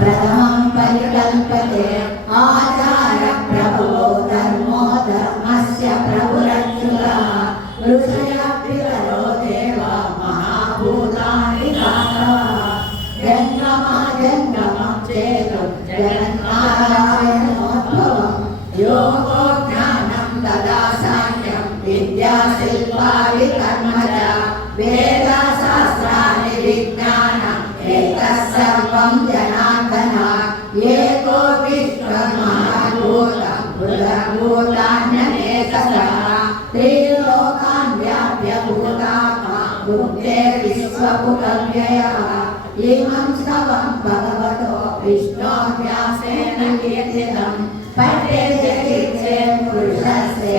प्रथमं परिकल्पते आचार प्रभो धर्मो धर्मस्य प्रभुरच्युतः ऋषयः देव महाभूतानि दातवः जङ्गमं चेतु जगन्नारायणोद्भवं योगो ज्ञानं तदा साङ्ख्यं विद्या शिल्पा विकर्म च वेदशास्त्राणि विज्ञानम् एतत्सर्वं जनार्दन एको विश्वमहाभूतं भूतान्यनेकशः त्रिलोकान् व्याप्य भूतात्मा भुक्ते विश्वभुगव्ययः इमं स्तवं भगवतो विष्णो व्यासेन कीर्तितं पठेते चेत् पुरुषस्य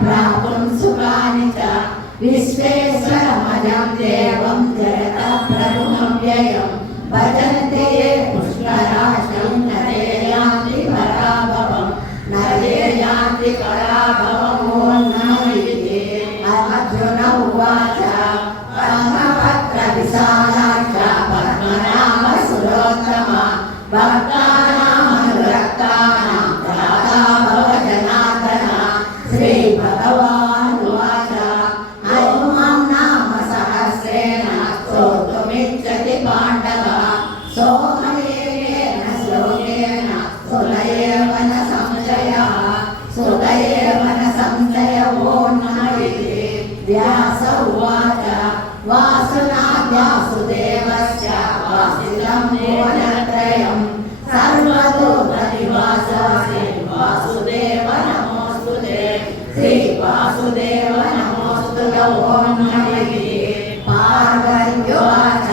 प्राप्तुं सुखानि च विश्वेश्वरमजं देवं जगतः प्रभुमव्ययं भजन्ते ये पुष्कराशं नरे यान्ति पराभवं नरे यान्ति पराभवं नमः अर्जुन उवाच ब्रह्मपत्रविशालाक्ष पद्मनाभ सुरोत्तम भक्तानामनुरक्तानां दाता भव जनार्दन श्रीभगवान् उवाच मां नाम सहस्रेण स्तोतुमिच्छति पाण्डव सोमयेन श्लोकेन सुलयेव न संशयो नमः व्यास उवाच वासुदेवस्य वासितं भुवनत्रयं सर्वतोप्रतिवाससे वासुदेव नमोऽस्तुते श्रीवासुदेव नमोऽस्तुते नमः पार्वत्योवाच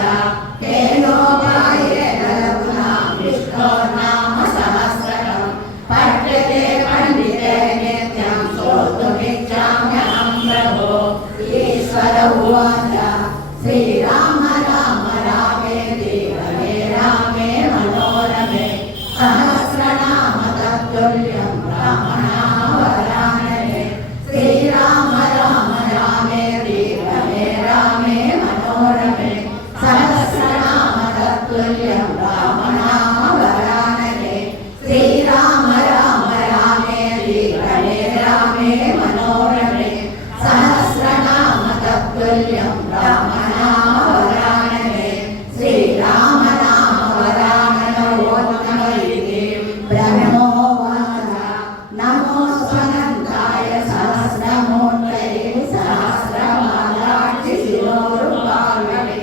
केनोपायेन लघुना विष्णोर्नाम सहस्रकं पठ्यते पण्डिते नित्यं श्रोतुमिच्छाम्यहं प्रभो ईश्वर उवाच श्रीराम राम रामेति रमे रामे मनोरमे सहस्रनाम तत्तुल्यं रामनाम वरानने श्रीराम राम रामेति रमे रामे मनोरमे सहस्रनाम तत्तुल्यं रामनाम वरानने श्रीराम राम रामेति रमे रामे मनोरमे सहस्रनाम तत्तुल्यं रामनाम वरानने श्रीराम नाम वराननो नमः ब्रह्मोवाच नमोऽस्त्वनन्ताय सहस्रमूर्तये सहस्रमालाक्षि शिरोरुपावणे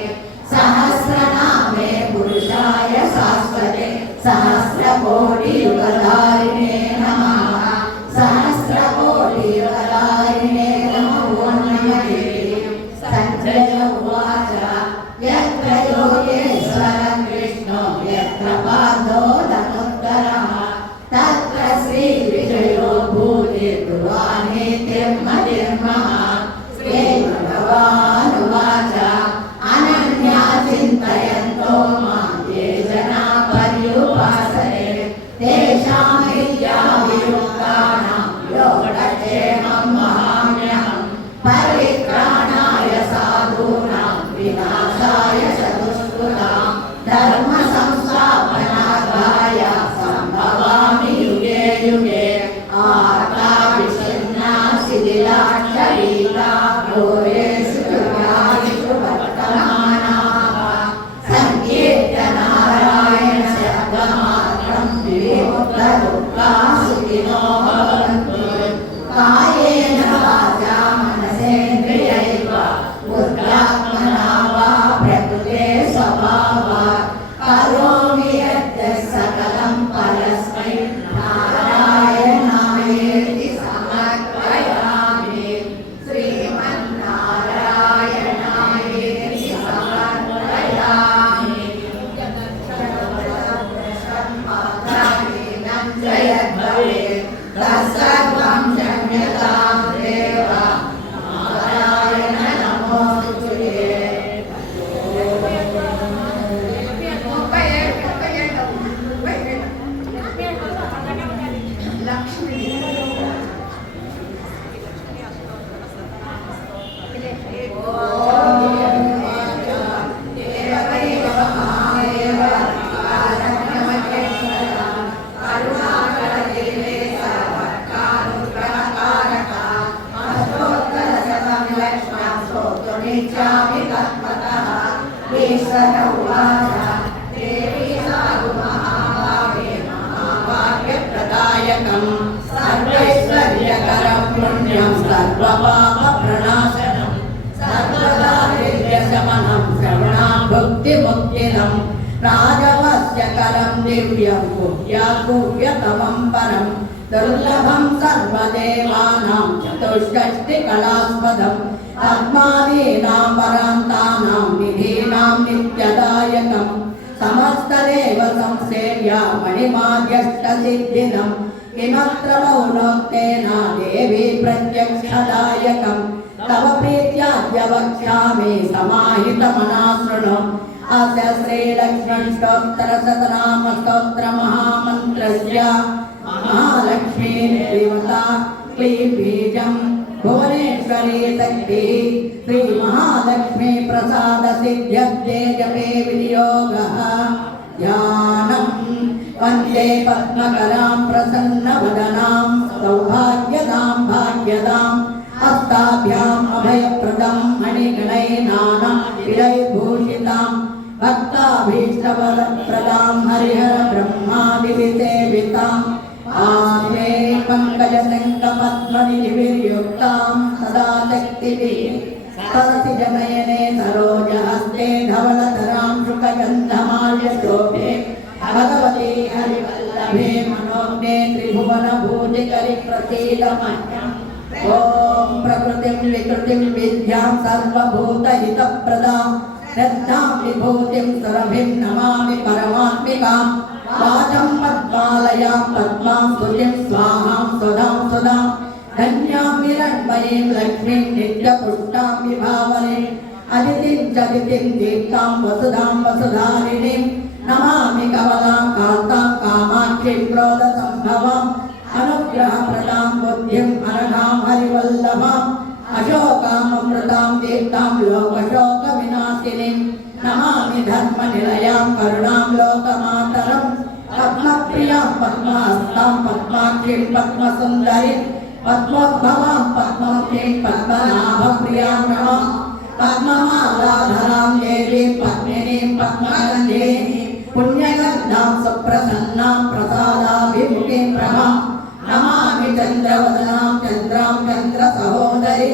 सहस्रनामे पुरुषाय शाश्वते सहस्रकोटियुगधारिणे नमः सहस्रकोटियुगधारिणे नमो नमः संजय उवाच यत्र योगेश्वरं विष्णो यत्र पार्थो धनुर्धरः तत्र श्रीविजयो भूतिर्भुवानीतिर्मतिर्मः श्रीभगवान् उवाच अनन्या चिन्तयन्तो मां ये जना पर्युपासते तेषां विद्याविमुक्तानां योगक्षेमं वहाम्यहं परित्राणाय साधूनां विनाशाय चतुष्कृतां धर्म संस्थापनार्थाय सम्भवामि युगे युगे आर्ता विषण्णा शिथिलाक्षरीता घोरेषु युगादिषु वर्तमानाः सङ्कीर्त्य नारायण शब्दमात्रं विमुक्तदुःखाः सुखिनो भवन्तु कायेन वाचा मनसेन्द्रियैर्वा बुद्ध्यात्मना वा प्रकृते स्वभावात् करोमि यत् सकलं परस्मै नारायणायेति समर्पयामि श्रीमन्नारायणायेति समर्पयामि जयद्भवेत् तत्सर्वं क्षम्यतां देव नारायण नमोऽस्तुते राजवस्य करं दिव्यं गुह्यतमं परं दुर्लभं सर्वदेवानां चतुष्षष्टिकलास्पदं पद्मादीनां वरान्तानां निधीनां नित्यदायकं समस्तदेव संसेव्य मणिमाद्यष्टसिद्धिदं किमत्र मौनोक्तेन देवी प्रत्यक्षदायकं तव प्रीत्याद्य वक्ष्यामि समाहितमना शृणु अस्य श्रीलक्ष्मीष्टोत्तरशतनामस्तोत्रमहामन्त्रस्य महालक्ष्मी देवता क्लीं बीजं भुवनेश्वरी शक्तिः श्रीमहालक्ष्मी प्रसादसिद्ध्यर्थे जपे विनियोगः ध्यानं वन्दे पद्मकरां प्रसन्नवदनां सौभाग्यदां भाग्यदां हस्ताभ्याम् अभयप्रदं मणिगणैनानां विलयभूषितां भक्ताभीष्टवरप्रदां हरिहरब्रह्मादिविसेवितां आश्रे पङ्कजशङ्खपद्मनिधिभिर्युक्तां सदा शक्तिभिः सरसिजनयने सरोजहस्ते धवलधरां शुकगन्धमाल्यशोभे भगवती हरिवल्लभे मनोज्ञे त्रिभुवनभूतिकरि प्रसीदमह्यम् ॐ प्रकृतिं विकृतिं विद्यां सर्वभूतहितप्रदां श्रद्धां विभूतिं सुरभिं नमामि परमात्मिकां वाचं पद्मालयां पद्मां स्तुतिं स्वाहां सुधां सुधां धन्यां हिरण्मयीं लक्ष्मीं नित्यपुष्टां विभावने अदितिं चदितिं दीप्तां वसुधां वसुधारिणीं नमामि कमलां कान्तां कामाक्षीं क्रोधसम्भवां अनुग्रहप्रदां बुद्धिं अनघां हरिवल्लभां अशोकामृतां दीप्तां लोकशोकविनाशिनीं नमामि धर्मनिलयां करुणां लोकमातरं पद्मप्रियां पद्महस्तां पद्माक्षीं पद्मसुन्दरीं पद्मोद्भवां पद्ममुखीं पद्मनाभप्रियां नमः पद्ममालाधरां देवीं पद्मिनीं पद्मगन्धिनीं पुण्यगन्धां सुप्रसन्नां प्रसादाभिमुखीं प्रभां नमामि चन्द्रवदनां चन्द्रां चन्द्रसहोदरी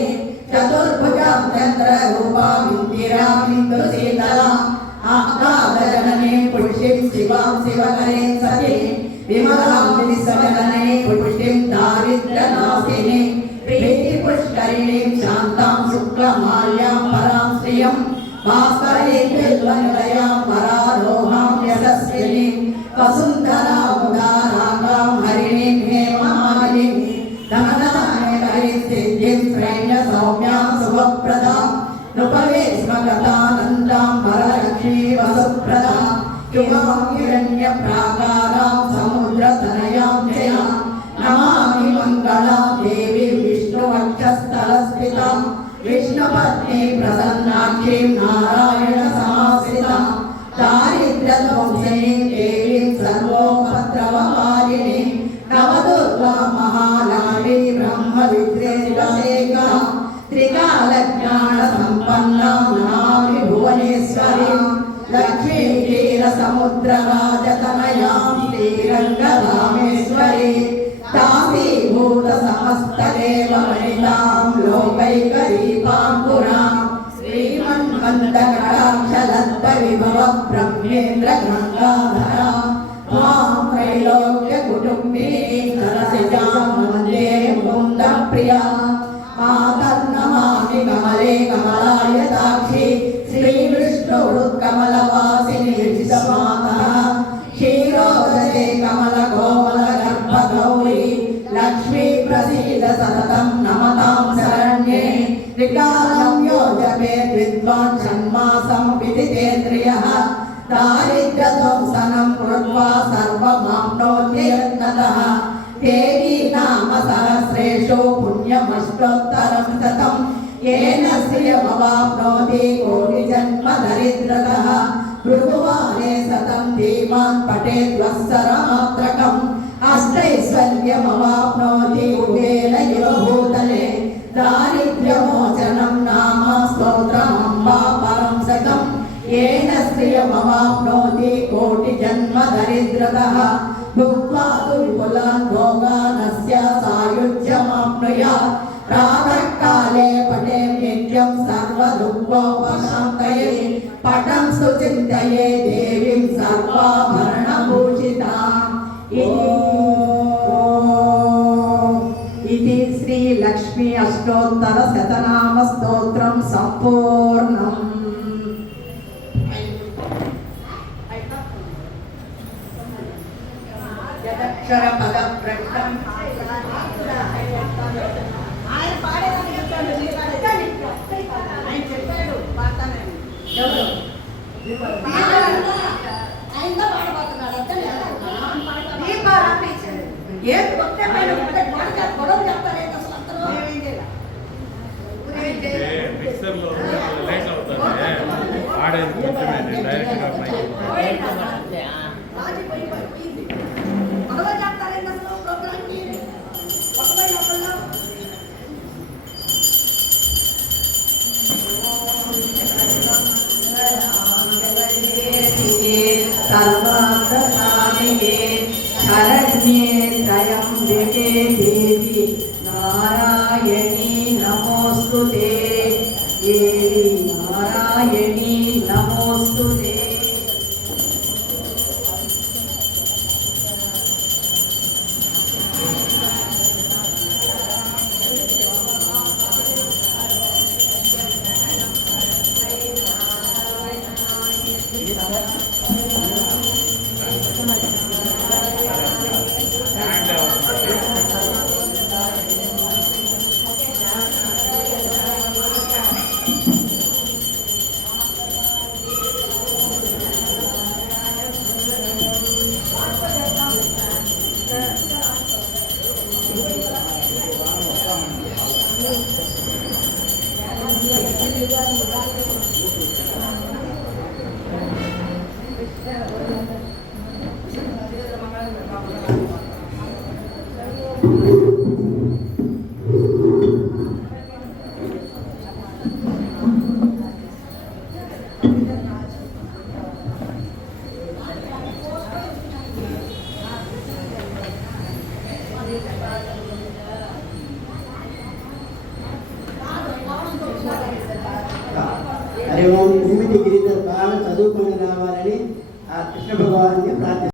चतुर्भुजां चन्द्ररूपां इन्दिरामिन्दुशीतलाम् आह्लादजननीं पुष्टिं शिवां शिवकरीं सतीं विमलां विश्वजननीं पुष्टिं दारिद्र्यनाशिनीं प्रीतिपुष्करिणीं शान्तां शुक्लमाल्यां परां श्रियं भास्करीं बिल्वनिलयां परारोहां यशस्विनीं वसुन्धरामुदारागां हरिणीं हेममालिनीं धनधान्यकरीं सिद्धिं श्रैण्यसौम्यां शुभप्रदां नृपवेश्मगतानन्दां वरलक्ष्मी वसुप्रदां शुभां हिरण्यप्राकारां समुद्रतनयां जयां नमामि मङ्गलां देवीं विष्णुवक्षस्थलस्थितां विष्णुपत्नीं प्रसन्नाक्षीं नारायणसमाश्रितां दारिद्र्यध्वंसिनीं देवीं सर्वोपद्रवहारिणीं नवदुर्गा महालाडी ब्रह्मविद्रेशिवशेखरां त्रिकालज्ञानसम्पन्नां नमामि भुवनेश्वरीं लक्ष्मीं क्षीरसमुद्रराजतनयां श्रीरङ्गरामेश्वरी तासीभूतसमस्तदेवमणितां लोकैकदीपाङ्कुरां श्रीमन्मन्दकटाक्षलब्धविभवः ब्रह्मेन्द्रगङ्गाधरां त्वां त्रैलोक्यकुटुम्बिनीं सरसिजां वन्दे मुकुन्दप्रियां मातर्नमामि कमले कमलायताक्षी श्रीविष्णुरुत्कमलवासिनी विश्वमातः क्षीरोदये कमलकोमलगर्भगौरी लक्ष्मी प्रसीद सततं नमतां शरण्ये त्रिकालं यो जपेत् विद्वान् षण्मासं विदितेन्द्रियः दारिद्र्यध्वंसनं कृत्वा सर्वमाप्नोति यत्नतः देवी नाम सहस्रेषु पुण्यमष्टोत्तरं शतं येन श्रियमवाप्नोति कोटिजन्मदरिद्रतः भृगुवारे शतं धीमान् पठेद्वत्सरमात्रकम् अष्टैश्वर्यमवाप्नोति कुबेर इव भूतले दारिद्र्यमोचनं नाम स्तोत्रमम्बा परं शतं येन श्रियमवाप्नोति कोटिजन्मदरिद्रतः भुक्त्वा तु विपुलान् भोगानस्य सायुज्यमाप्नुयात् प्रातःकाले पठे नित्यं सर्वदुःखोपशान्तये पठं सुचिन्तये देवीं అష్టోత్తర శతనామ స్తోత్రం సంపూర్ణం. యదక్షర పద భ్రష్టం మిక్సర్లో లైట్ అవుతుంది ఆడేది కొంచెమే డైరెక్ట్గా सर्वार्थसाधिके शरण्ये त्र्यम्बके देवी नारायणी नमोऽस्तु ते. देवी नारायणी नमोऽस्तु ते. Thank you.